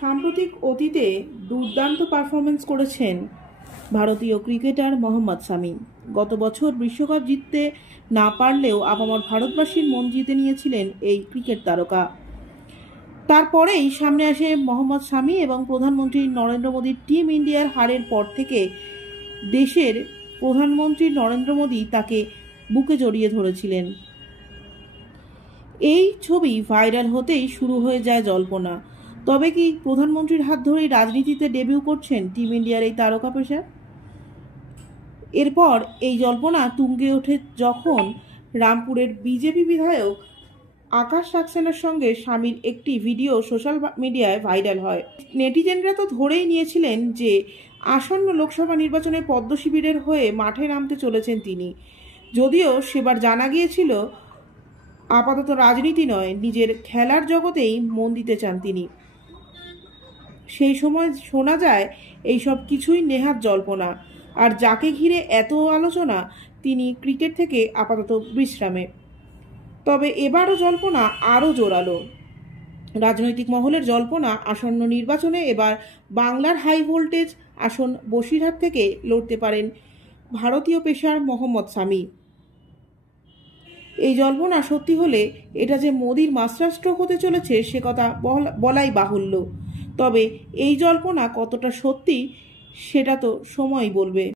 সাম্প্রতিক অতীতে দুর্দান্ত পারফরমেন্স করেছেন ভারতীয় ক্রিকেটার মোহাম্মদ শামি। গত বছর বিশ্বকাপ জিততে না পারলেও আপামর ভারতবাসীর মন জিতে নিয়েছিলেন এই ক্রিকেট তারকা। তারপরেই সামনে আসে মোহাম্মদ শামি এবং প্রধানমন্ত্রী নরেন্দ্র মোদীর টিম ইন্ডিয়ার হারের পর থেকে দেশের প্রধানমন্ত্রী নরেন্দ্র মোদী তাকে বুকে জড়িয়ে ধরেছিলেন। এই ছবি ভাইরাল হতেই শুরু হয়ে যায় জল্পনা। তবে কি প্রধানমন্ত্রীর হাত ধরেই রাজনীতিতে ডেবিউ করছেন টিম ইন্ডিয়ার এই তারকা পেসার? এরপর এই জল্পনা তুঙ্গে ওঠে যখন রামপুরের বিজেপি বিধায়ক আকাশ সাক্সেনার সঙ্গে শামির একটি ভিডিও সোশ্যাল মিডিয়ায় ভাইরাল হয়। নেটিজেনরা তো ধরেই নিয়েছিলেন যে আসন্ন লোকসভা নির্বাচনে পদ্ম শিবিরের হয়ে মাঠে নামতে চলেছেন তিনি। যদিও সেবার জানা গিয়েছিল আপাতত রাজনীতি নয়, নিজের খেলার জগতেই মন দিতে চান তিনি। সেই সময় শোনা যায় এইসব কিছুই নেহাত জল্পনা, আর যাকে ঘিরে এত আলোচনা তিনি ক্রিকেট থেকে আপাতত বিশ্রামে। তবে এবারও জল্পনা আরও জোরালো। রাজনৈতিক মহলের জল্পনা আসন্ন নির্বাচনে এবার বাংলার হাই ভোল্টেজ আসন বসিরহাট থেকে লড়তে পারেন ভারতীয় পেসার মোহাম্মদ শামি। এই জল্পনা সত্যি হলে এটা যে মোদির মাস্টার স্ট্রোক হতে চলেছে সে কথা বলাই বাহুল্য। তবে এই জল্পনা কতটা সত্যি সেটা তো সময় বলবে।